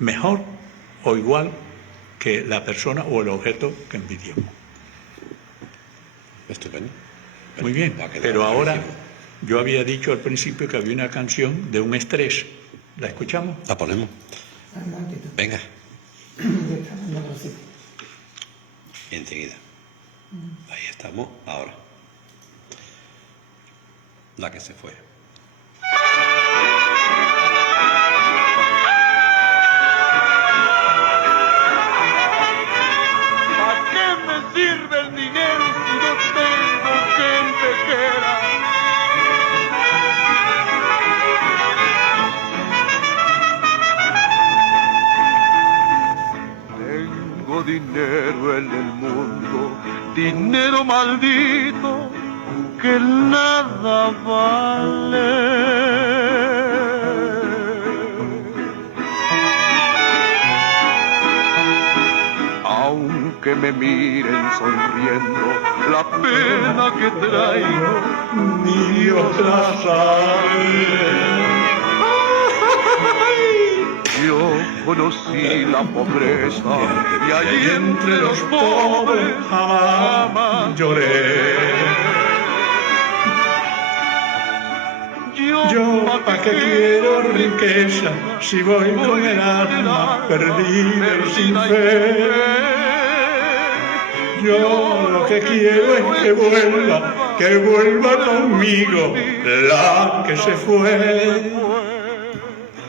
mejor o igual que la persona o el objeto que envidiamos. Estupendo. Muy bien, pero ahora yo había dicho al principio que había una canción de un estrés. ¿La escuchamos? La ponemos. Venga. Enseguida. Ahí estamos, ahora. La que se fue. ¿Para qué me sirve el dinero si no tengo quien te quiera? Tengo dinero en el mundo, dinero maldito que nada vale. Aunque me miren sonriendo, la pena que traigo, Dios la sabe. yo conocí la pobreza y allí entre los pobres jamás lloré. Yo, ¿para qué quiero riqueza si voy con el alma perdida y sin fe? Yo lo que quiero es que vuelva conmigo la que se fue.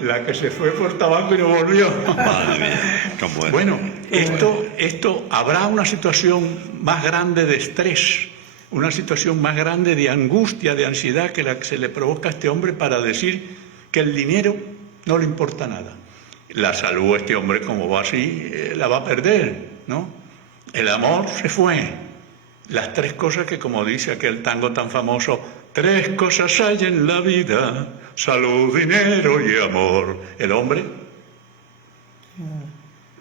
La que se fue por tabaco y no volvió. Madre mía, qué bueno. Bueno, esto habrá una situación más grande de estrés, una situación más grande de angustia, de ansiedad que la que se le provoca a este hombre para decir que el dinero no le importa nada. La salud, este hombre, como va así, la va a perder, ¿no? El amor se fue. Las tres cosas que, como dice aquel tango tan famoso, 3 cosas hay en la vida: salud, dinero y amor. El hombre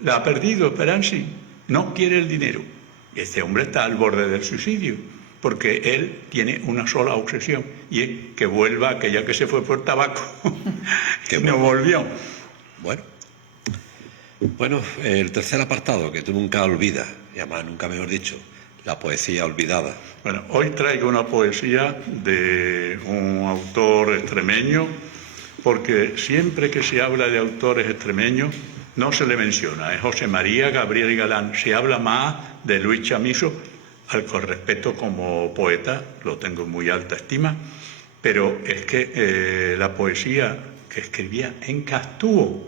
la ha perdido, Peransi, no quiere el dinero. Y este hombre está al borde del suicidio, porque él tiene una sola obsesión, y es que vuelva aquella que se fue por tabaco. Que no volvió. Bueno, el tercer apartado, que tú nunca olvidas, y además nunca mejor dicho, la poesía olvidada. Bueno, hoy traigo una poesía de un autor extremeño, porque siempre que se habla de autores extremeños no se le menciona. Es José María Gabriel Galán. Se habla más de Luis Chamizo, al que respeto como poeta, lo tengo en muy alta estima, pero es que la poesía que escribía en Castúo,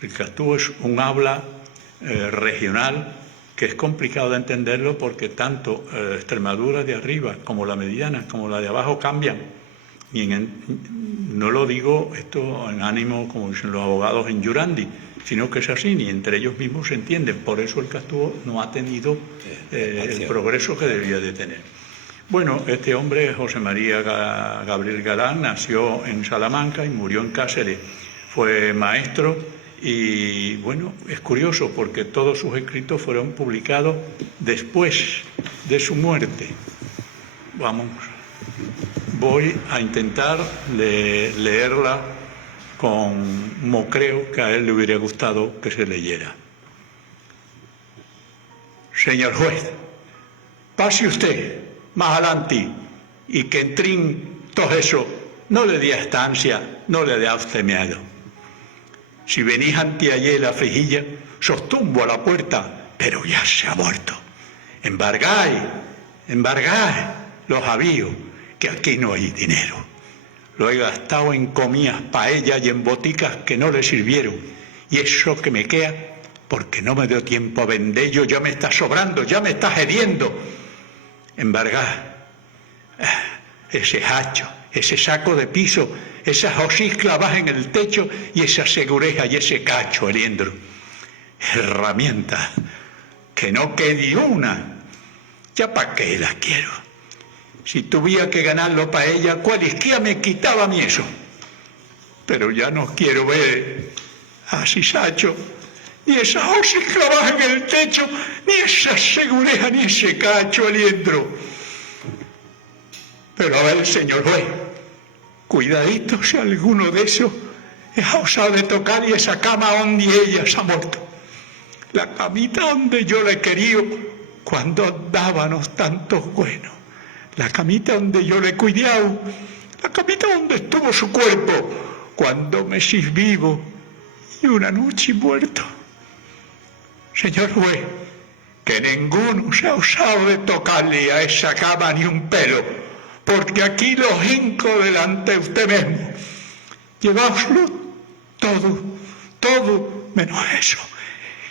el Castúo es un habla regional que es complicado de entenderlo, porque tanto Extremadura de arriba como la mediana como la de abajo cambian. Y no lo digo esto en ánimo, como dicen los abogados, en Yurandi, sino que es así, ni entre ellos mismos se entienden. Por eso el Castúo no ha tenido el progreso que debía de tener. Bueno, este hombre, José María Gabriel Galán, nació en Salamanca y murió en Cáceres. Fue maestro y, bueno, es curioso porque todos sus escritos fueron publicados después de su muerte. Voy a intentar leerla como creo que a él le hubiera gustado que se leyera. Señor juez, pase usted más adelante y que entrín todo eso no le dé estancia, no le dé a usted miedo. Si venís ante ayer la frijilla, sostumbo a la puerta, pero ya se ha muerto. Embargáis los avíos, que aquí no hay dinero. Lo he gastado en comidas, paellas y en boticas que no le sirvieron. Y eso que me queda, porque no me dio tiempo a venderlo, ya me está sobrando, ya me está hediendo. Embargar ese hacho, ese saco de piso, esas osís clavadas en el techo y esa segureja y ese cacho heliendro. Herramientas, que no quede una. ¿Ya para qué las quiero? Si tuviera que ganarlo para ella, cualesquiera me quitaba a mí eso. Pero ya no quiero ver así sacho, ni esas osís clavadas en el techo, ni esa segureja, ni ese cacho heliendro. Pero a ver, señor juez, cuidadito si alguno de esos ha osado de tocar y esa cama donde ella se ha muerto. La camita donde yo la he querido cuando andábamos tantos buenos. La camita donde yo le he cuidado. La camita donde estuvo su cuerpo cuando me sis vivo y una noche muerto. Señor juez, que ninguno se ha osado de tocarle a esa cama ni un pelo, porque aquí lo hinco delante de usted mismo. Lleváoslo todo menos eso,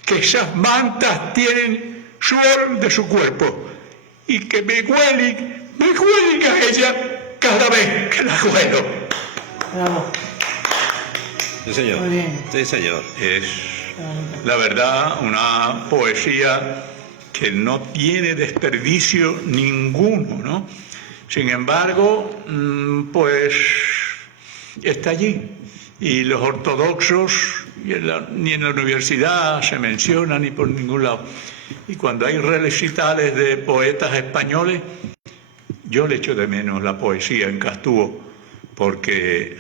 que esas mantas tienen suor de su cuerpo y que me huelen a ella cada vez que la huelo. Bravo. Sí, señor. Muy bien. Sí, señor. Es, la verdad, una poesía que no tiene desperdicio ninguno, ¿no? Sin embargo, pues está allí. Y los ortodoxos ni en la universidad se menciona ni por ningún lado. Y cuando hay recitales de poetas españoles, yo le echo de menos la poesía en Castúo, porque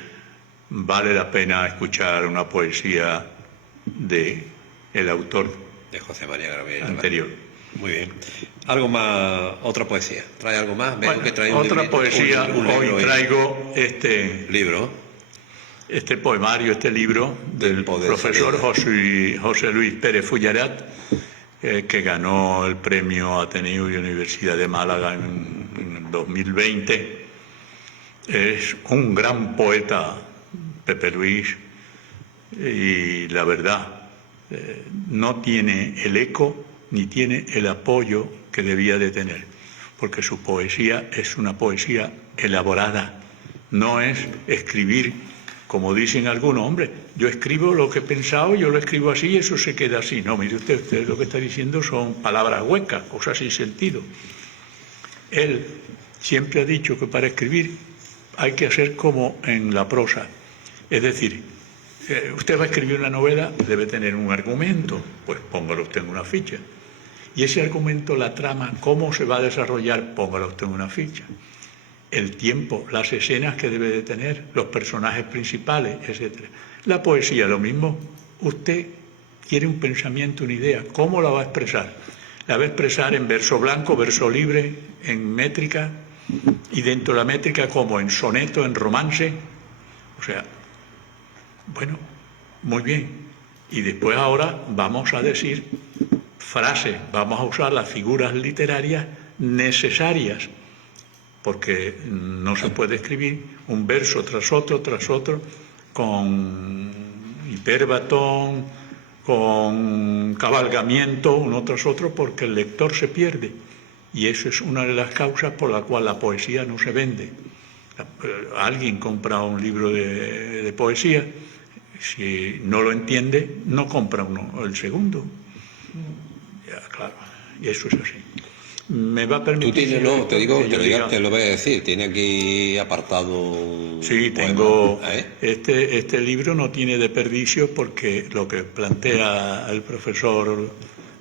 vale la pena escuchar una poesía de el autor De José María Gabriel. anterior. Muy bien. Algo más, otra poesía. ¿Trae algo más? Veo Bueno, que trae un otra librito, poesía, un libro hoy ahí. traigo Libro. este poemario, este libro del Poder profesor salir. José Luis Pérez Fullarat, que ganó el premio Ateneo y Universidad de Málaga en el 2020. Es un gran poeta, Pepe Luis, y la verdad, no tiene el eco ni tiene el apoyo que debía de tener, porque su poesía es una poesía elaborada, no es escribir, como dicen algunos, hombre, yo escribo lo que he pensado, yo lo escribo así y eso se queda así. No, mire usted lo que está diciendo son palabras huecas, cosas sin sentido. Él siempre ha dicho que para escribir hay que hacer como en la prosa, es decir, usted va a escribir una novela, debe tener un argumento, pues póngalo usted en una ficha. Y ese argumento, la trama, cómo se va a desarrollar, póngalo usted en una ficha. El tiempo, las escenas que debe de tener, los personajes principales, etc. La poesía, lo mismo. Usted quiere un pensamiento, una idea, ¿cómo la va a expresar? La va a expresar en verso blanco, verso libre, en métrica, y dentro de la métrica como en soneto, en romance. O sea, bueno, muy bien. Y después ahora vamos a decir frases, vamos a usar las figuras literarias necesarias, porque no se puede escribir un verso tras otro, con hiperbatón, con cabalgamiento, uno tras otro, porque el lector se pierde. Y eso es una de las causas por la cual la poesía no se vende. Alguien compra un libro de poesía, si no lo entiende, no compra el segundo. Ya, claro, y eso es así. Me va a permitir... Tú tienes, no, te digo, que yo diga- te lo voy a decir, tiene aquí apartado un Sí, poema, tengo... ¿eh? Este libro no tiene desperdicio porque lo que plantea el profesor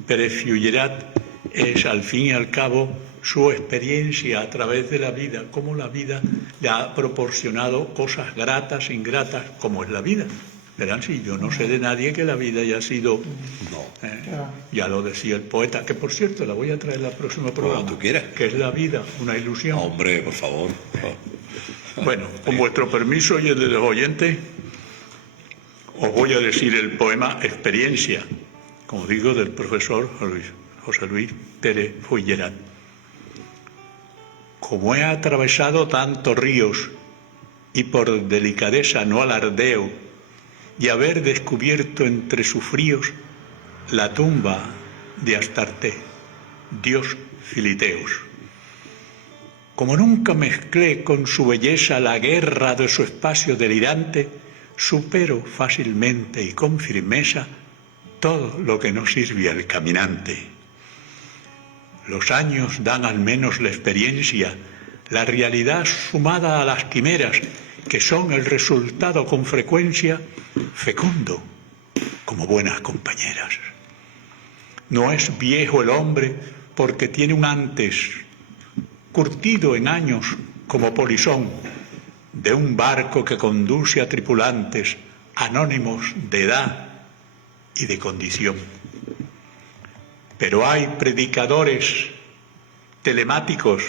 Pérez Fullarat es, al fin y al cabo, su experiencia a través de la vida, cómo la vida le ha proporcionado cosas gratas, ingratas, como es la vida. Verán, si yo no sé de nadie que la vida haya sido... ya lo decía el poeta, que por cierto la voy a traer al próximo programa, tú quieras. que es la vida, una ilusión. Hombre, por favor. Bueno, con vuestro permiso y el de los oyentes, os voy a decir el poema Experiencia, como digo, del profesor José Luis Pérez Fullarat. Como he atravesado tantos ríos y por delicadeza no alardeo, y haber descubierto entre sus fríos la tumba de Astarte, dios Filiteos. Como nunca mezclé con su belleza la guerra de su espacio delirante, supero fácilmente y con firmeza todo lo que no sirve al caminante. Los años dan al menos la experiencia, la realidad sumada a las quimeras, que son el resultado con frecuencia fecundo, como buenas compañeras. No es viejo el hombre porque tiene un antes, curtido en años como polizón, de un barco que conduce a tripulantes anónimos de edad y de condición. Pero hay predicadores telemáticos,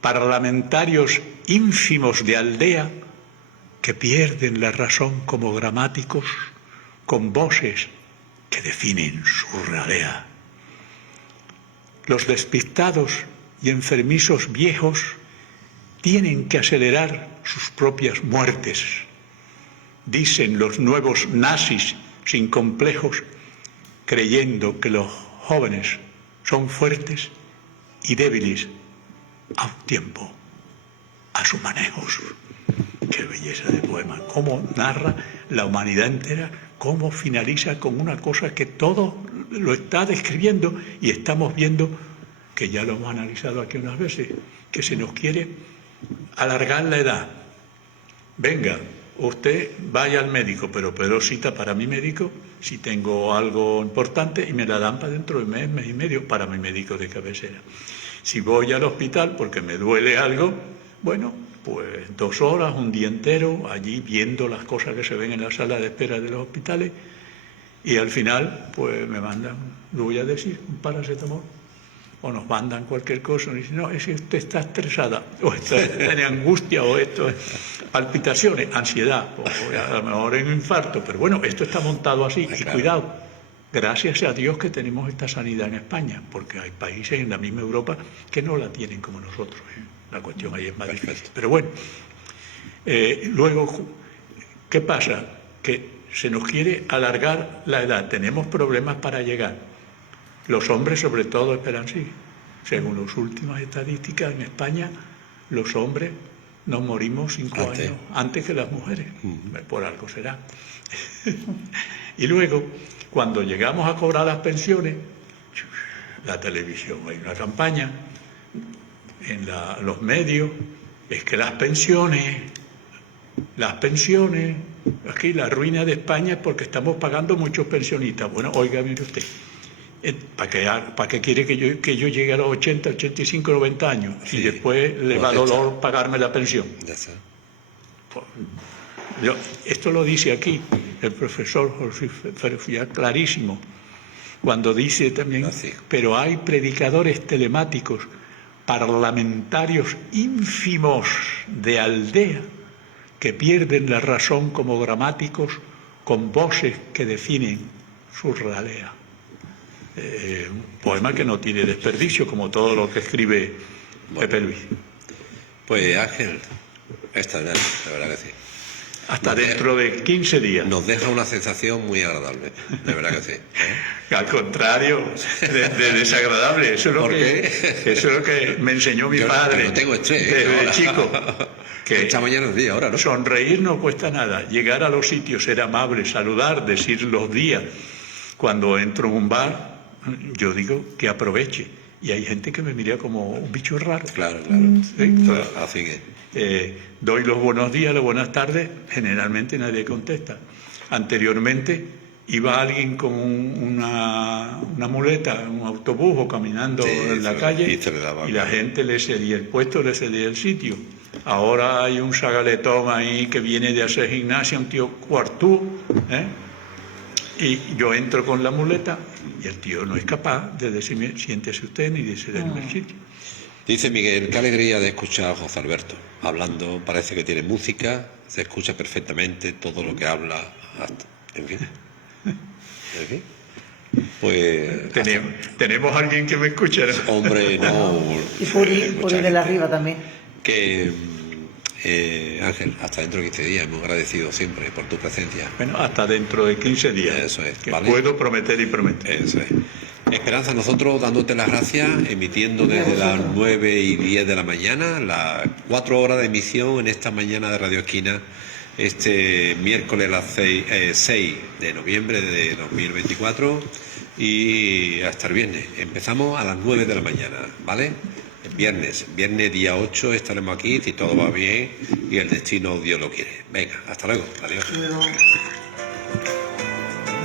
parlamentarios ínfimos de aldea, que pierden la razón como gramáticos con voces que definen su ralea. Los despistados y enfermizos viejos tienen que acelerar sus propias muertes. Dicen los nuevos nazis sin complejos, creyendo que los jóvenes son fuertes y débiles a un tiempo, a sus manejos. Qué belleza de poema, cómo narra la humanidad entera, cómo finaliza con una cosa que todo lo está describiendo y estamos viendo, que ya lo hemos analizado aquí unas veces, que se nos quiere alargar la edad. Venga, usted vaya al médico, pero cita para mi médico si tengo algo importante y me la dan para dentro de mes y medio para mi médico de cabecera. Si voy al hospital porque me duele algo, bueno, pues 2 horas, un día entero, allí viendo las cosas que se ven en la sala de espera de los hospitales, Y al final, pues me mandan, lo voy a decir, un paracetamol. O nos mandan cualquier cosa y dicen, no, es que usted está estresada, o está en angustia, o esto, palpitaciones, ansiedad, o a lo mejor en un infarto. Pero bueno, esto está montado así. Y claro. cuidado, gracias a Dios que tenemos esta sanidad en España, porque hay países en la misma Europa que no la tienen como nosotros. La cuestión ahí es más difícil. Pero bueno, luego, ¿qué pasa? Que se nos quiere alargar la edad, tenemos problemas para llegar. Los hombres sobre todo esperan sí. Según las últimas estadísticas en España, los hombres nos morimos 5 años antes que las mujeres. Por algo será. Y luego, cuando llegamos a cobrar las pensiones, la televisión, hay una campaña, en los medios, es que las pensiones, aquí la ruina de España es porque estamos pagando muchos pensionistas. Bueno, oiga, mire usted, ¿para qué quiere que yo llegue a los 80, 85, 90 años? Si después le va dolor pagarme la pensión. Ya está. Esto lo dice aquí el profesor José Ferfía, clarísimo, cuando dice también, Así. pero hay predicadores telemáticos, parlamentarios ínfimos de aldea, que pierden la razón como gramáticos con voces que definen su ralea. Un poema que no tiene desperdicio, como todo lo que escribe Pepe Luis. Pues Ángel, extraordinario, la verdad que sí. Hasta dentro de 15 días. Nos deja una sensación muy agradable, de verdad que sí. Al contrario, de desagradable. Eso es lo que me enseñó mi padre. No tengo estrés. Desde Ahora. chico. Que Esta mañana es día ahora, ¿no? sonreír no cuesta nada. Llegar a los sitios, ser amable, saludar, decir los días. Cuando entro en un bar, yo digo que aproveche. Y hay gente que me mira como un bicho raro. Claro. ¿Sí? Así que... Doy los buenos días, las buenas tardes, generalmente nadie contesta. Anteriormente iba alguien con una muleta, un autobús o caminando en la calle y la gente le cedía el puesto, le cedía el sitio. Ahora hay un sagaletón ahí que viene de hacer gimnasia, un tío cuartú, y yo entro con la muleta y el tío no es capaz de decirme, siéntese usted, ni de cederme el sitio. Dice Miguel, qué alegría de escuchar a José Alberto. Hablando, parece que tiene música, se escucha perfectamente todo lo que habla. En fin. Pues... Tenemos alguien que me escucha, ¿no? Hombre, no... Y Puri de la Riva también. Que... Ángel, hasta dentro de 15 días, muy agradecido siempre por tu presencia. Bueno, hasta dentro de 15 días. Eso es, que ¿vale? puedo prometer y prometer. Eso es. Esperanza, nosotros dándote las gracias, emitiendo desde las 9:10 de la mañana, las 4 horas de emisión en esta mañana de Radio Esquina, este miércoles 6 de noviembre de 2024 y hasta el viernes. Empezamos a las 9 de la mañana, ¿vale? Viernes día 8 estaremos aquí, si todo va bien y el destino Dios lo quiere. Venga, hasta luego. Adiós.